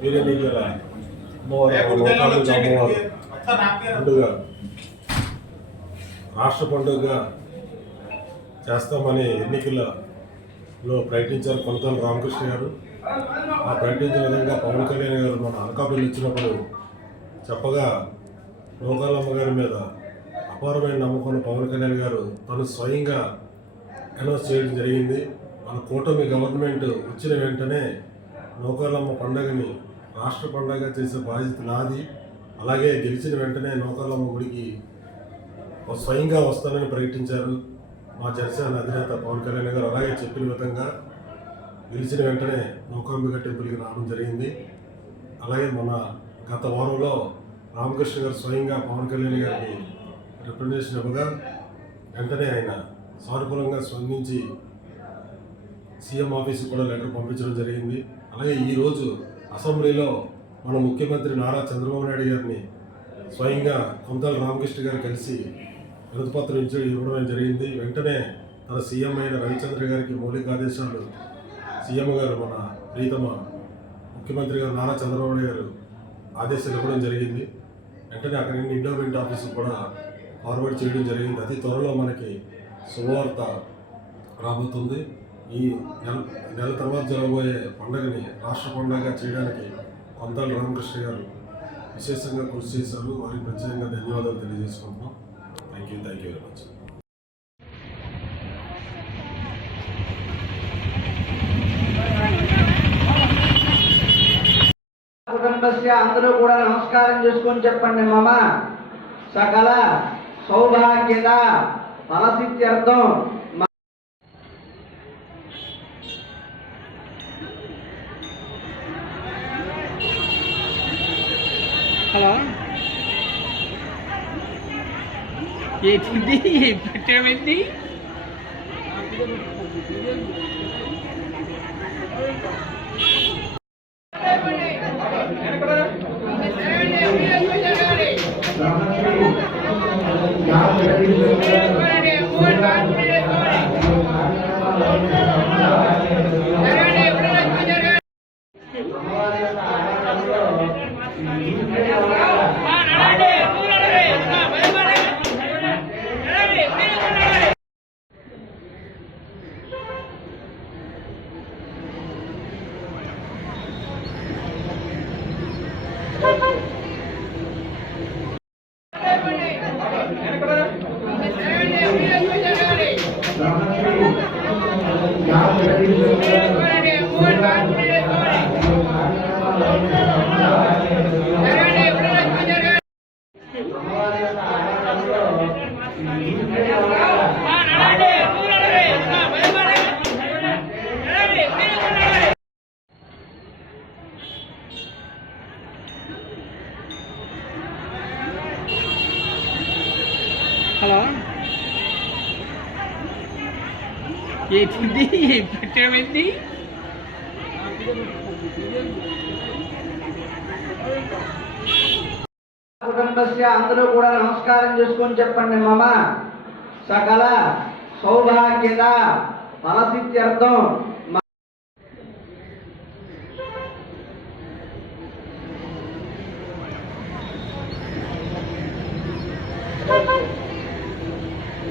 వీరెన్నికల పండుగ రాష్ట్ర పండుగగా చేస్తామని ఎన్నికలలో ప్రకటించారు కొనతల రామకృష్ణ గారు. ఆ ప్రకటించిన విధంగా పవన్ కళ్యాణ్ గారు మన అనకాపల్లి ఇచ్చినప్పుడు చెప్పగా నూకాలమ్మ గారి మీద అపారమైన నమ్మకం పవన్ కళ్యాణ్ గారు తను స్వయంగా అనౌన్స్ చేయడం జరిగింది. మన కూటమి గవర్నమెంట్ వచ్చిన వెంటనే నూకాలమ్మ పండుగని రాష్ట్ర పండుగ చేసే బాధ్యత నాది. అలాగే గెలిచిన వెంటనే నూకాలమ్మ గుడికి స్వయంగా వస్తానని ప్రకటించారు మా జనసేన అధినేత పవన్ కళ్యాణ్ గారు. అలాగే చెప్పిన విధంగా గెలిచిన వెంటనే నూకాంబిక టెంపుల్కి రావడం జరిగింది. అలాగే మన గత వారంలో రామకృష్ణ గారు స్వయంగా పవన్ కళ్యాణ్ గారికి రిప్రజెంటేషన్ ఇవ్వగా వెంటనే ఆయన సానుకూలంగా స్పందించి సీఎం ఆఫీస్కి కూడా లెటర్ పంపించడం జరిగింది. అలాగే ఈరోజు అసెంబ్లీలో మన ముఖ్యమంత్రి నారా చంద్రబాబు నాయుడు గారిని స్వయంగా కొనతల రామకృష్ణ గారు కలిసి వినతిపత్రం ఇవ్వడం జరిగింది. వెంటనే తన సీఎం అయిన రవిచంద్ర గారికి మౌలిక ఆదేశాలు సీఎం గారు మన ప్రీతమ ముఖ్యమంత్రి గారు నారా చంద్రబాబు నాయుడు గారు ఆదేశాలు ఇవ్వడం జరిగింది. వెంటనే అక్కడి నుండి ఎండోమెంట్ ఆఫీసుకు కూడా ఫార్వర్డ్ చేయడం జరిగింది. అతి త్వరలో మనకి శుభవార్త రాబోతుంది. ఈ నెల తర్వాత జరగబోయే పండుగని రాష్ట్ర పండుగగా చేయడానికి కొనతల రామకృష్ణ గారు విశేషంగా కృషి చేశారు. వారికి ప్రత్యేకంగా ధన్యవాదాలు తెలియజేసుకుంటున్నాం. Thank you very much. కుటుంబస్య అందరూ కూడా నమస్కారం చేసుకొని చెప్పండి. మమ సకల సౌభాగ్యత ఫలసిద్ధ్యర్థం. హలో, ఏంటి పెట్టేది? హలో, ఏంటి పెట్టేది? కుటుంబస్య అందరూ కూడా నమస్కారం చేసుకొని చెప్పండి. మమ సకల సౌభాగ్యత ఫలసిద్ధ్యర్థం.